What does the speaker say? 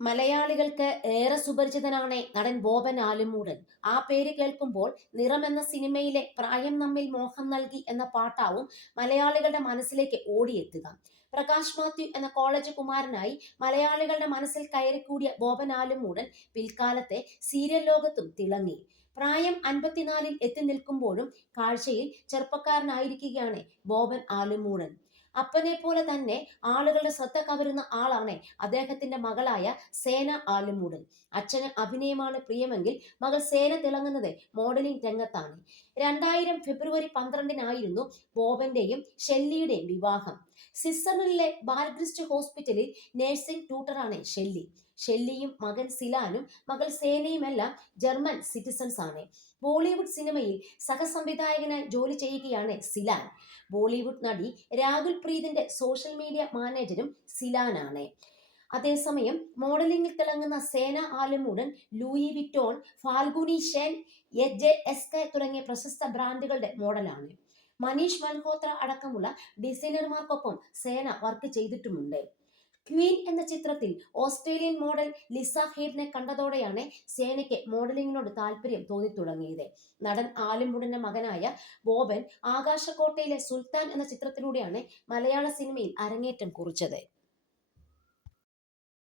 മലയാളികൾക്ക് ഏറെ സുപരിചിതനാണ് നടൻ ബോബൻ ആലുമൂടൻ. ആ പേര് കേൾക്കുമ്പോൾ നിറം എന്ന സിനിമയിലെ പ്രായം നമ്മിൽ മോഹം നൽകി എന്ന പാട്ടാവും മലയാളികളുടെ മനസ്സിലേക്ക് ഓടിയെത്തുക. പ്രകാശ് മാത്യു എന്ന കോളേജ് കുമാരനായി മലയാളികളുടെ മനസ്സിൽ കയറിക്കൂടിയ ബോബൻ ആലുമൂടൻ പിൽക്കാലത്തെ സീരിയൽ ലോകത്തും തിളങ്ങി. പ്രായം അൻപത്തിനാലിൽ എത്തി നിൽക്കുമ്പോഴും കാഴ്ചയിൽ ചെറുപ്പക്കാരനായിരിക്കുകയാണ് ബോബൻ ആലുമൂടൻ. അപ്പനെ പോലെ തന്നെ ആളുകളുടെ ശ്രദ്ധ കവരുന്ന ആളാണ് അദ്ദേഹത്തിന്റെ മകളായ സേന ആലുമൂടൻ. അച്ഛന് അഭിനയമാണ് പ്രിയമെങ്കിൽ മകൾ സേന തിളങ്ങുന്നത് മോഡലിംഗ് രംഗത്താണ്. രണ്ടായിരം ഫെബ്രുവരി പന്ത്രണ്ടിനായിരുന്നു ബോബന്റെയും ഷെല്ലിയുടെയും വിവാഹം. സിസറിലെ ബാൽഗ്രിസ്റ്റ് ഹോസ്പിറ്റലിൽ നഴ്സിംഗ് ട്യൂട്ടറാണ് ഷെല്ലി. ഷെല്ലിയും മകൻ സിലാനും മകൾ സേനയുമെല്ലാം ജർമ്മൻ സിറ്റിസൺസ് ആണ്. ബോളിവുഡ് സിനിമയിൽ സഹസംവിധായകനായി ജോലി ചെയ്യുകയാണ് സിലാൻ. ബോളിവുഡ് നടി രാഹുൽ പ്രീതിന്റെ സോഷ്യൽ മീഡിയ മാനേജരും സിലാനാണ്. അതേസമയം മോഡലിംഗിൽ തിളങ്ങുന്ന Sena Alamoodan Louis Vuitton Falguni Shane H J S K തുടങ്ങിയ പ്രശസ്ത ബ്രാൻഡുകളുടെ മോഡലാണ്. മനീഷ് മൽഹോത്ര അടക്കമുള്ള ഡിസൈനർമാർക്കൊപ്പം സേന വർക്ക് ചെയ്തിട്ടുമുണ്ട്. ക്വീൻ എന്ന ചിത്രത്തിൽ ഓസ്ട്രേലിയൻ മോഡൽ ലിസ ഹെയ്ഡിനെ കണ്ടതോടെയാണ് സേനയ്ക്ക് മോഡലിംഗിനോട് താല്പര്യം തോന്നിത്തുടങ്ങിയത്. നടൻ ആലിംബുടന്റെ മകനായ ബോബൻ ആകാശക്കോട്ടയിലെ സുൽത്താൻ എന്ന ചിത്രത്തിലൂടെയാണ് മലയാള സിനിമയിൽ അരങ്ങേറ്റം കുറിച്ചത്.